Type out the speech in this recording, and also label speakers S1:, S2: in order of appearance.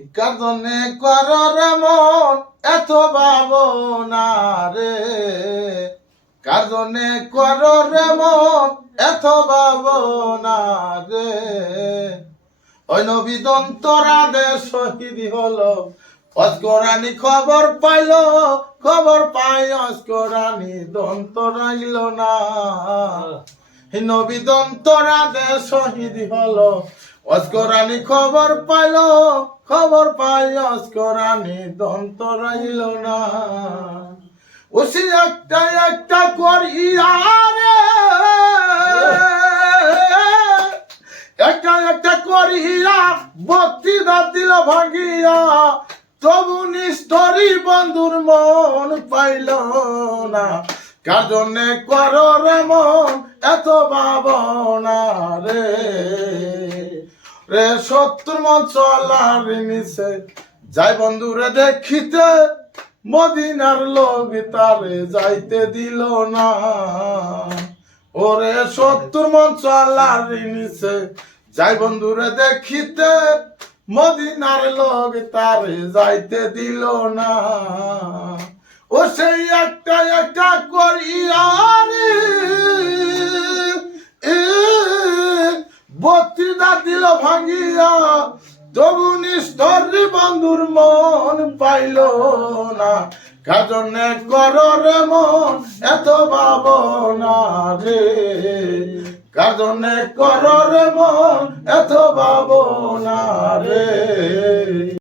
S1: কাজনে কর রে মন এত ভাবনা রে। কাজনে কর রে মন এত ভাবনা রে। ওই নবী দন্তরা দে শহীদ হলো অস্করানি খবর পাইল খবর পাই অস্করানি দন্ত রাইল না। নবী দন্তরা দে শহীদ হলো অস্করানি খবর পাইল, খবর পাই অস্করানি দন্ত রাইল না। ওসি একটা একটা করিয়া রে। একটা একটা করিয়া বক্তৃতা দিল ভাগিয়া তবু নিস্তরি বন্ধুর মন পাইল না। কাজনে কর রে মন, এত ভাবনা রে। রে সত্তর মন চলার নিচে যাই বন্ধুরে দেখিতে, মদিনার লোক তারে যাইতে দিল না। ওরে সত্তর মন চলার নিচে যাই বন্ধুরে দেখিতে, মদিনার লোক তারে যাইতে দিল না। ও সেই একটা একটা করিয়া রে এ, বক্তৃতা দিল ভাঙিয়া তবু নিষ্ঠরি বন্ধুর মন পাইল না। কাজনে কর রে মন, এত ভাবনা রে। কাজনে কর রে মন, এত ভাবনা রে।